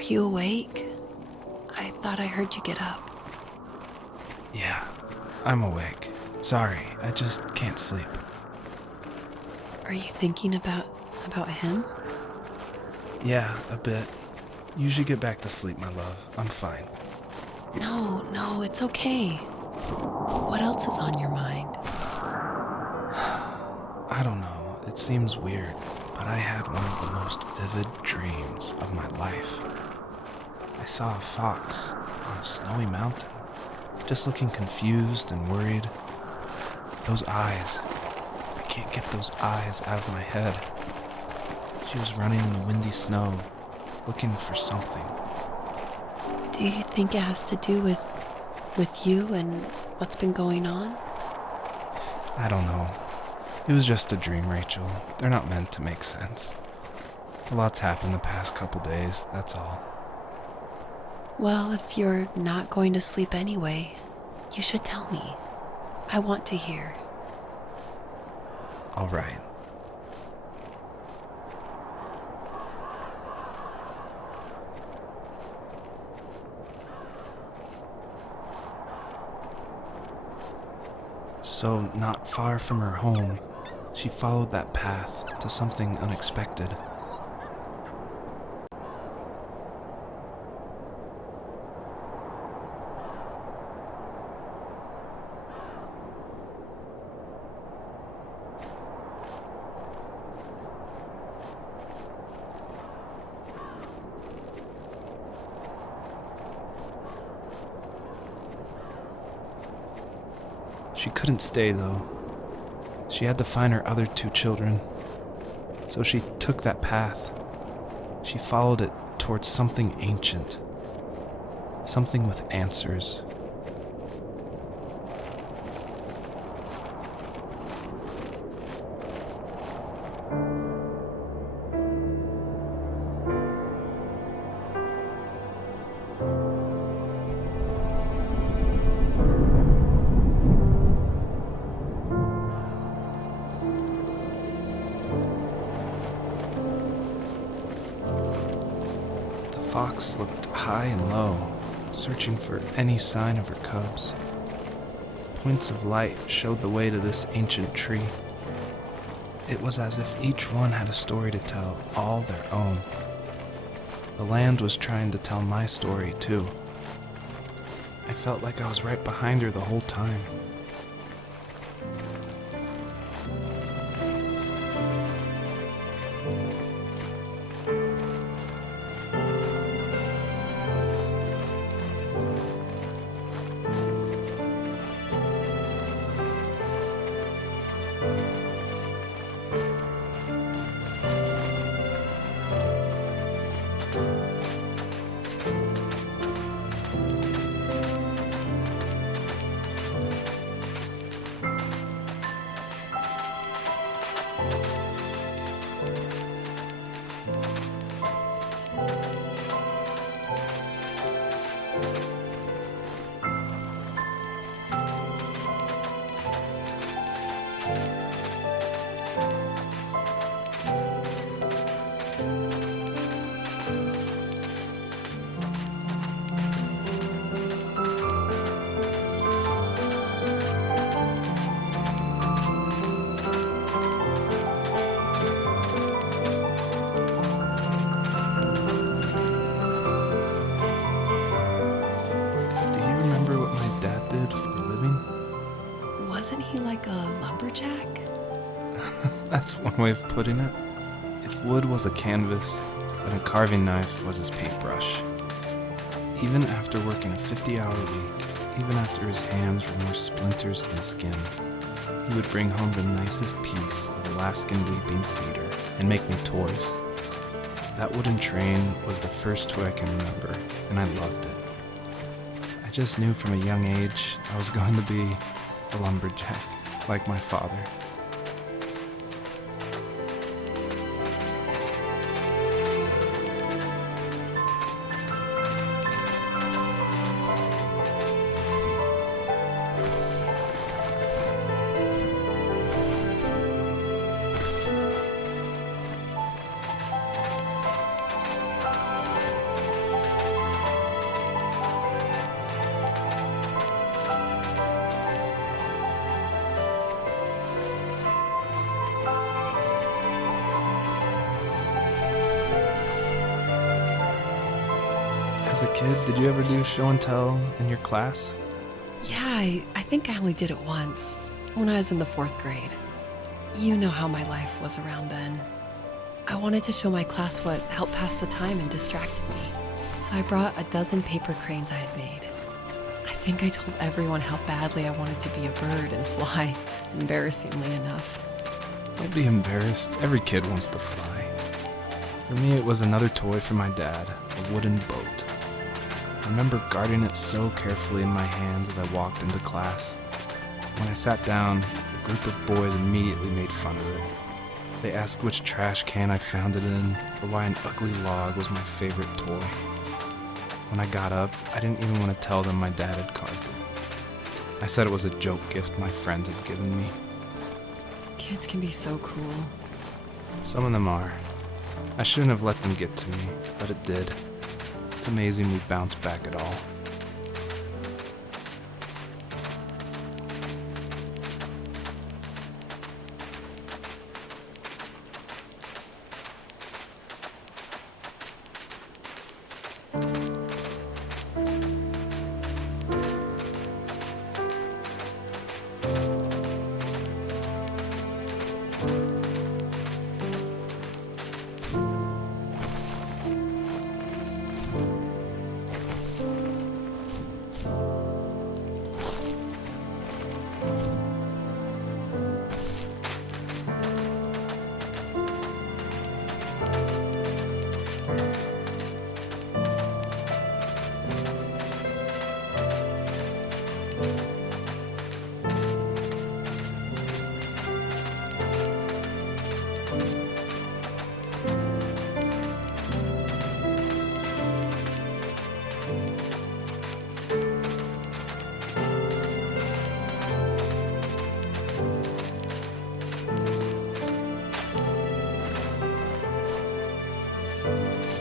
Are you awake? I thought I heard you get up. Yeah, I'm awake. Sorry, I just can't sleep. Are you thinking about him? Yeah, a bit. You should get back to sleep, my love. I'm fine. No, it's okay. What else is on your mind? I don't know, it seems weird, but I had one of the most vivid dreams of my life. I saw a fox on a snowy mountain, just looking confused and worried. Those eyes, I can't get those eyes out of my head. She was running in the windy snow, looking for something. Do you think it has to do with you and what's been going on? I don't know. It was just a dream, Rachel. They're not meant to make sense. A lot's happened the past couple days, that's all. Well, if you're not going to sleep anyway, you should tell me. I want to hear. All right. So, not far from her home, she followed that path to something unexpected. She couldn't stay, though. She had to find her other 2 children. So she took that path. She followed it towards something ancient. Something with answers. The fox looked high and low, searching for any sign of her cubs. Points of light showed the way to this ancient tree. It was as if each one had a story to tell, all their own. The land was trying to tell my story, too. I felt like I was right behind her the whole time. Wasn't he like a lumberjack? That's one way of putting it. If wood was a canvas, then a carving knife was his paintbrush. Even after working a 50-hour week, even after his hands were more splinters than skin, he would bring home the nicest piece of Alaskan weeping cedar and make me toys. That wooden train was the first toy I can remember, and I loved it. I just knew from a young age I was going to be a lumberjack, like my father. As a kid, did you ever do show and tell in your class? Yeah, I think I only did it once, when I was in the 4th grade. You know how my life was around then. I wanted to show my class what helped pass the time and distracted me, so I brought a dozen paper cranes I had made. I think I told everyone how badly I wanted to be a bird and fly, embarrassingly enough. Don't be embarrassed. Every kid wants to fly. For me, it was another toy from my dad, a wooden boat. I remember guarding it so carefully in my hands as I walked into class. When I sat down, a group of boys immediately made fun of it. They asked which trash can I found it in, or why an ugly log was my favorite toy. When I got up, I didn't even want to tell them my dad had carved it. I said it was a joke gift my friends had given me. Kids can be so cruel. Some of them are. I shouldn't have let them get to me, but it did. It's amazing we bounced back at all.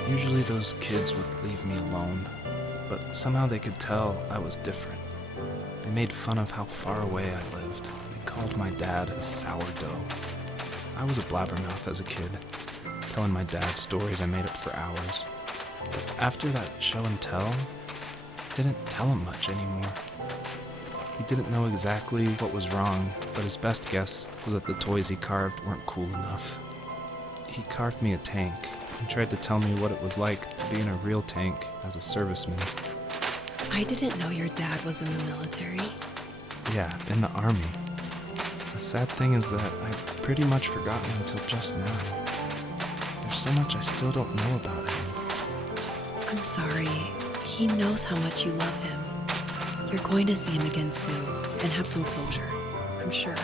Usually those kids would leave me alone, but somehow they could tell I was different. They made fun of how far away I lived. They called my dad a sourdough. I was a blabbermouth as a kid, telling my dad stories I made up for hours. But after that show and tell, I didn't tell him much anymore. He didn't know exactly what was wrong, but his best guess was that the toys he carved weren't cool enough. He carved me a tank and tried to tell me what it was like to be in a real tank as a serviceman. I didn't know your dad was in the military. Yeah, in the army. The sad thing is that I'd pretty much forgotten until just now. There's so much I still don't know about him. I'm sorry. He knows how much you love him. You're going to see him again soon and have some closure, I'm sure.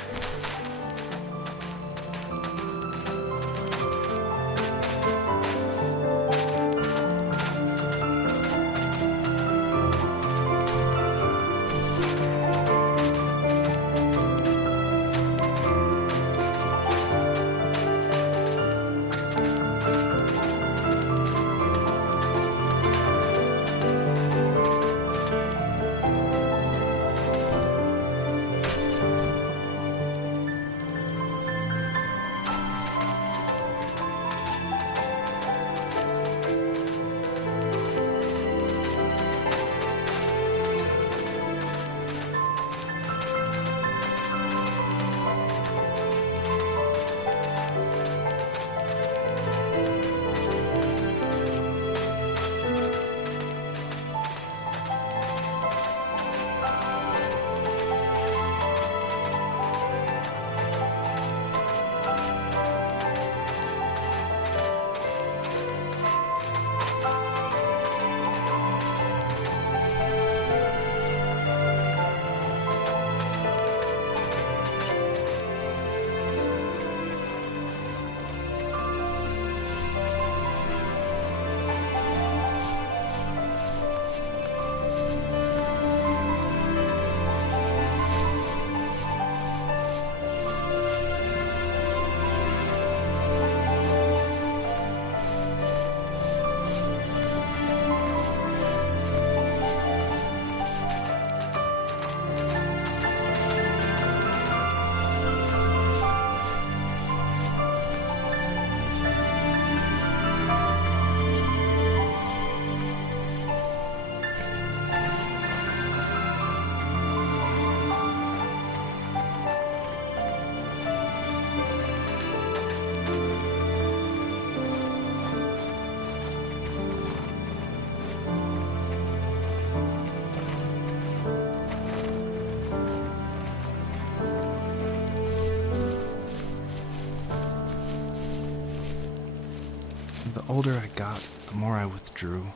older I got, the more I withdrew.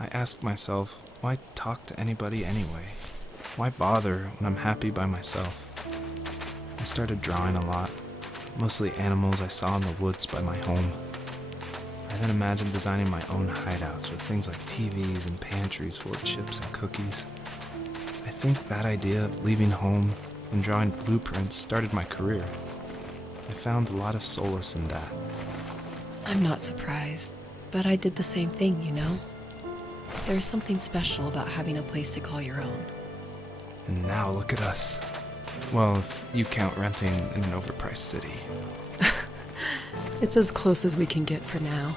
I asked myself, why talk to anybody anyway? Why bother when I'm happy by myself? I started drawing a lot, mostly animals I saw in the woods by my home. I then imagined designing my own hideouts with things like TVs and pantries full of chips and cookies. I think that idea of leaving home and drawing blueprints started my career. I found a lot of solace in that. I'm not surprised, but I did the same thing, you know? There's something special about having a place to call your own. And now look at us. Well, if you count renting in an overpriced city. It's as close as we can get for now.